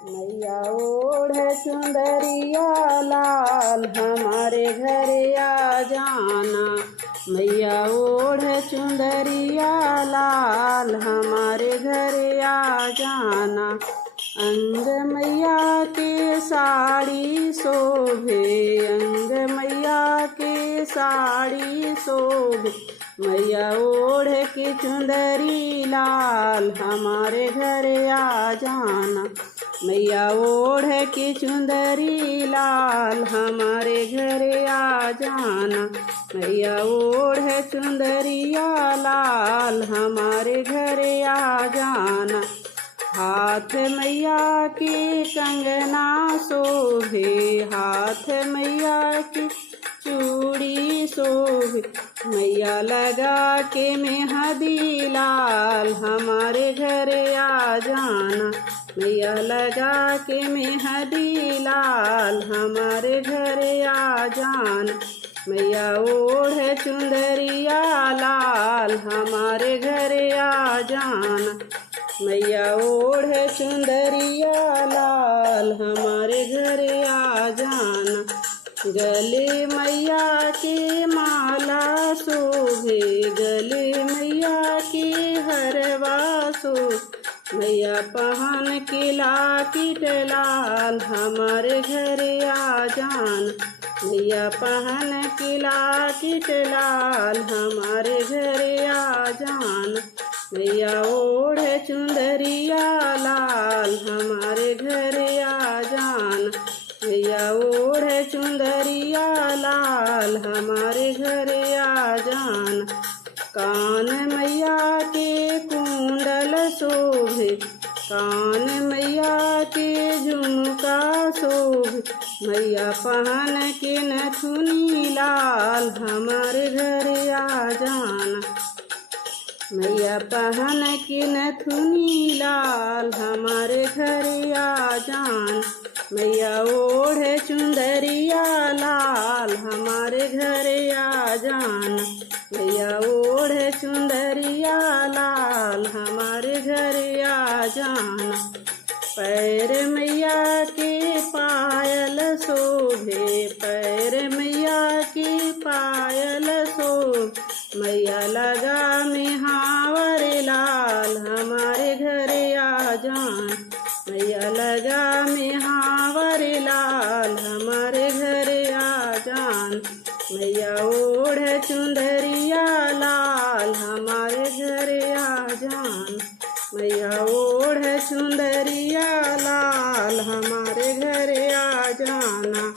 मैया ओढ़ चुंदरिया लाल हमारे घर आ जाना। मैया ओढ़ चुंदरिया लाल हमारे घर आ जाना। अंग मैया के साड़ी शोभे, अंग मैया के साड़ी शोभे। मैया ओढ़ के चुंदरी लाल हमारे घर आ जाना। मैया ओढ़ के चुंदरी लाल हमारे घर आ जाना। मैया ओढ़ चुंदरिया लाल हमारे घर आ जाना। हाथ मैया के कंगना शोभे, हाथ मैया की चूड़ी शोभे। मैया लगा के मेहंदी लाल हमारे घर आ जाना। मैया लगा के मेहंदी लाल हमारे घर आ जाना। मैया ओढ़ चुंदरिया लाल हमारे घर आ जाना। मैया ओढ़ चुंदरिया लाल हमारे घर आ जाना। गले मैया के माला शोभे, गले मैया के हरवा शोभे। मैया पहन के लाकिट लाल हमारे घर आ जाना। मैया पहन के लाकिट लाल हमारे घर आ जाना। मैया ओढ़ चुंदरिया लाल हमारे घर आ जाना। मैया ओढ़ चुंदरिया लाल हमारे घर आ जाना। कान मैया के कुंडल शोभे, कान मैया के झुमका शोभे। मैया पहन के नथुनी लाल हमारे घर आ जाना। मैया पहन के नथुनी लाल हमारे घर आ जाना। मैया ओढ़ चुंदरिया लाल हमारे घर आ जाना। मैया ओढ़ चुंदरिया लाल हमारे घर आ जाना। पैर मैया के पायल शोभे, पैर मैया के पायल शोभे। मैया लगा मेहावर लाल हमारे घर आ जाना। मैया लगा मेहावर लाल हमारे घर आ जाना। मैया ओढ़ चुंदरिया लाल हमारे घर आ जाना। मैया ओढ़ चुंदरिया लाल हमारे घर आ जाना।